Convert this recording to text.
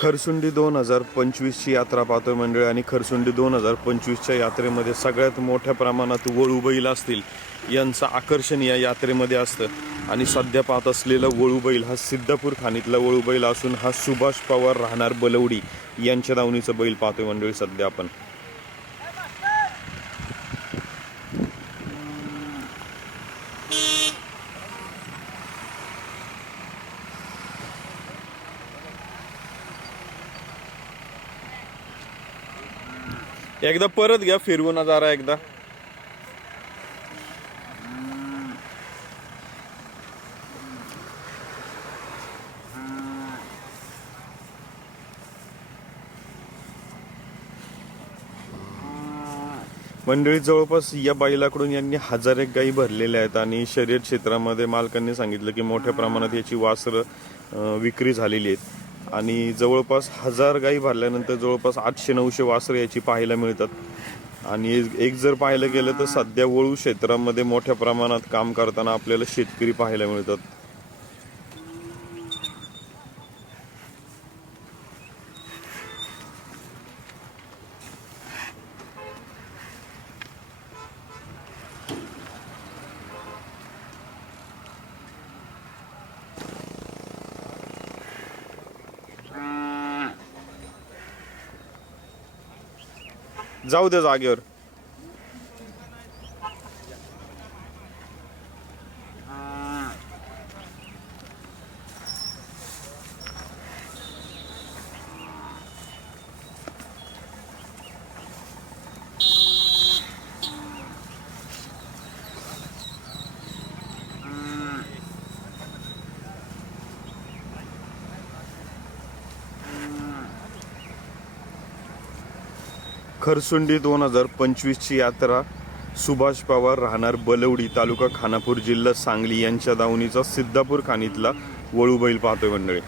खरसुंडी 2025ची यात्रा पाहतोय मंडळी आणि खरसुंडी 2025च्या यात्रेमध्ये सगळ्यात मोठ्या प्रमाणात वळू बैल असतील यांचं आकर्षण या यात्रेमध्ये असतं। आणि सध्या पाहत असलेला वळू बैल हा सिद्धापूर खाणीतला वळू बैल असून हा सुभाष पवार राहणार बलवडी यांच्या दावणीचा बैल पाहतोय मंडळी सध्या आपण। एकदा परत घ्या फिरवून जरा एकदा। मंडळी जवळपास या बैलाकडून यांनी 1000 गायी भरलेल्या आहेत आणि शर्यत क्षेत्रामध्ये मालकांनी सांगितलं की मोठ्या प्रमाणात याची वासरं विक्री झालेली आहेत आणि जवळपास 1000 गायी भरल्यानंतर जवळपास 800-900 वासरं याची पाहायला मिळतात। आणि एक जर पाहायला गेलं तर सध्या वळू क्षेत्रामध्ये मोठ्या प्रमाणात काम करताना आपल्याला शेतकरी पाहायला मिळतात। जाऊ दे जागेवर। खरसुंडी 2025ची यात्रा सुभाष पवार राहणार बलवडी तालुका खानापूर जिल्हा सांगली यांच्या दावणीचा सिद्धापूर खाणीतला वळू बैल पाहतोय मंडळी।